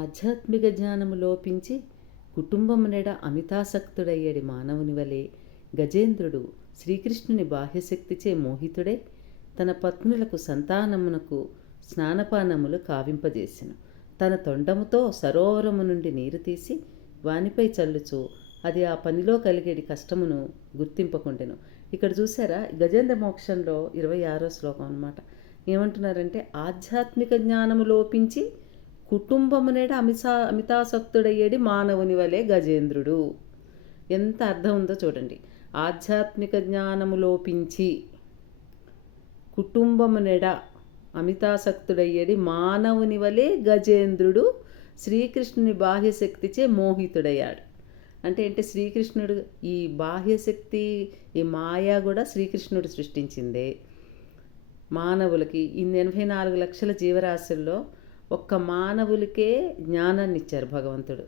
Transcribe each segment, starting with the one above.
ఆధ్యాత్మిక జ్ఞానము లోపించి కుటుంబమునెడ అమితాసక్తుడయ్యడి మానవుని వలె గజేంద్రుడు శ్రీకృష్ణుని బాహ్యశక్తిచే మోహితుడై తన పత్నులకు సంతానమునకు స్నానపానములు కావింపజేసెను. తన తొండముతో సరోవరము నుండి నీరు తీసి వానిపై చల్లుచు అది ఆ పనిలో కలిగేడి కష్టమును గుర్తింపకుండెను. ఇక్కడ చూసారా, గజేంద్ర మోక్షంలో 26వ శ్లోకం అన్నమాట. ఏమంటున్నారంటే, ఆధ్యాత్మిక జ్ఞానము లోపించి కుటుంబమునేడ అమితాసక్తుడయ్యేడి మానవుని వలె గజేంద్రుడు. ఎంత అర్థం ఉందో చూడండి. ఆధ్యాత్మిక జ్ఞానము లోపించి కుటుంబమునేడ అమితాసక్తుడయ్యేడి మానవుని వలె గజేంద్రుడు శ్రీకృష్ణుని బాహ్యశక్తిచే మోహితుడయ్యాడు. అంటే శ్రీకృష్ణుడు ఈ బాహ్యశక్తి, ఈ మాయా కూడా శ్రీకృష్ణుడు సృష్టించిందే. మానవులకి 84 లక్షల జీవరాశుల్లో ఒక్క మానవులకే జ్ఞానాన్ని ఇచ్చారు భగవంతుడు.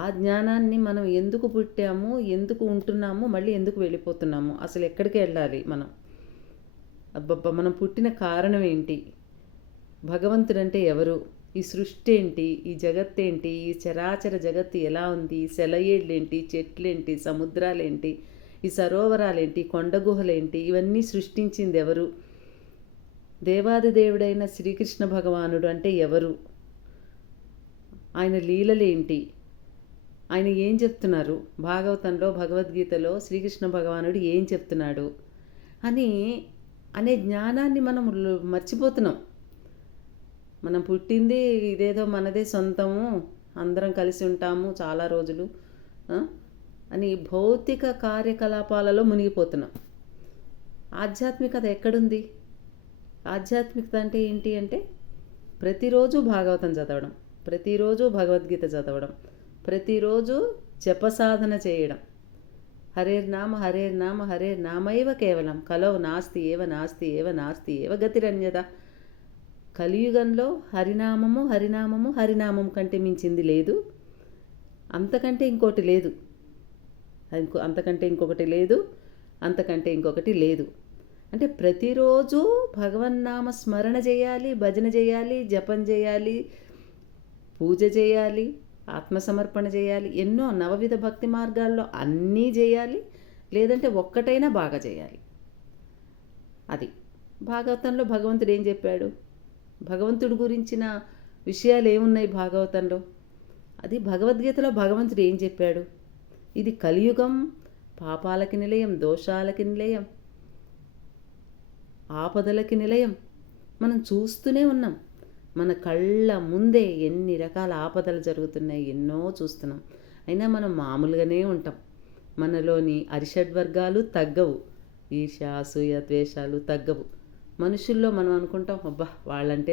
ఆ జ్ఞానాన్ని మనం ఎందుకు పుట్టాము, ఎందుకు ఉంటున్నాము, మళ్ళీ ఎందుకు వెళ్ళిపోతున్నాము, అసలు ఎక్కడికి వెళ్ళాలి మనం, మనం పుట్టిన కారణం ఏంటి, భగవంతుడంటే ఎవరు, ఈ సృష్టి ఏంటి, ఈ జగత్తేంటి, ఈ చరాచర జగత్తు ఎలా ఉంది, సెలయేళ్ళేంటి, చెట్లేంటి, సముద్రాలేంటి, ఈ సరోవరాలేంటి, కొండగుహలేంటి, ఇవన్నీ సృష్టించింది ఎవరు, దేవాదిదేవుడైన శ్రీకృష్ణ భగవానుడు అంటే ఎవరు, ఆయన లీలలేంటి, ఆయన ఏం చెప్తున్నారు, భాగవతంలో భగవద్గీతలో శ్రీకృష్ణ భగవానుడు ఏం చెప్తున్నాడు అనే జ్ఞానాన్ని మనం మర్చిపోతున్నాం. మనం పుట్టింది ఇదేదో మనదే సొంతము, అందరం కలిసి ఉంటాము చాలా రోజులు అని భౌతిక కార్యకలాపాలలో మునిగిపోతున్నాం. ఆధ్యాత్మికత ఎక్కడుంది? ఆధ్యాత్మికత అంటే ఏంటి అంటే ప్రతిరోజు భాగవతం చదవడం, ప్రతిరోజు భగవద్గీత చదవడం, ప్రతిరోజు జపసాధన చేయడం. హరేర్నామ హరేర్నామ హరేర్నామైవ కేవలం కలౌ నాస్తి ఏవ నాస్తి ఏవ నాస్తి ఏవ గతిరన్యత. కలియుగంలో హరినామము హరినామము హరినామం కంటే మించింది లేదు, అంతకంటే ఇంకోటి లేదు, అంతకంటే ఇంకొకటి లేదు, అంతకంటే ఇంకొకటి లేదు. అంటే ప్రతిరోజు భగవన్నామ స్మరణ చేయాలి, భజన చేయాలి, జపం చేయాలి, పూజ చేయాలి, ఆత్మసమర్పణ చేయాలి, ఎన్నో నవవిధ భక్తి మార్గాల్లో అన్నీ చేయాలి, లేదంటే ఒక్కటైనా బాగా చేయాలి. అది భాగవతంలో భగవంతుడు ఏం చెప్పాడు, భగవంతుడి గురించిన విషయాలు ఏమున్నాయి భాగవతంలో, అది భగవద్గీతలో భగవంతుడు ఏం చెప్పాడు. ఇది కలియుగం, పాపాలకి నిలయం, దోషాలకి నిలయం, ఆపదలకి నిలయం. మనం చూస్తూనే ఉన్నాం, మన కళ్ళ ముందే ఎన్ని రకాల ఆపదలు జరుగుతున్నాయి, ఎన్నో చూస్తున్నాం. అయినా మనం మామూలుగానే ఉంటాం. మనలోని అరిషడ్వర్గాలు తగ్గవు, ఈర్ష్య, అసూయ, ద్వేషాలు తగ్గవు. మనుషుల్లో మనం అనుకుంటాం, అబ్బా వాళ్ళంటే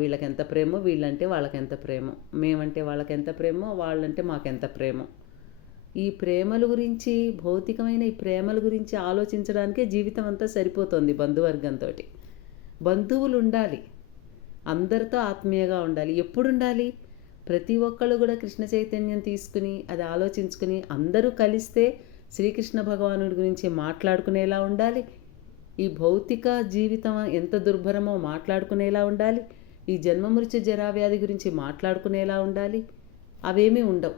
వీళ్ళకి ఎంత ప్రేమో, వీళ్ళంటే వాళ్ళకెంత ప్రేమో, మేమంటే వాళ్ళకెంత ప్రేమో, వాళ్ళంటే మాకెంత ప్రేమో. ఈ ప్రేమల గురించి, భౌతికమైన ఈ ప్రేమల గురించి ఆలోచించడానికే జీవితం అంతా సరిపోతుంది. బంధువర్గంతో బంధువులు ఉండాలి, అందరితో ఆత్మీయంగా ఉండాలి. ఎప్పుడు ఉండాలి? ప్రతి ఒక్కళ్ళు కూడా కృష్ణ చైతన్యం తీసుకుని అది ఆలోచించుకుని అందరూ కలిస్తే శ్రీకృష్ణ భగవానుడి గురించి మాట్లాడుకునేలా ఉండాలి. ఈ భౌతిక జీవితం ఎంత దుర్భరమో మాట్లాడుకునేలా ఉండాలి. ఈ జన్మమృత్యు జరావ్యాధి గురించి మాట్లాడుకునేలా ఉండాలి. అవేమీ ఉండవు.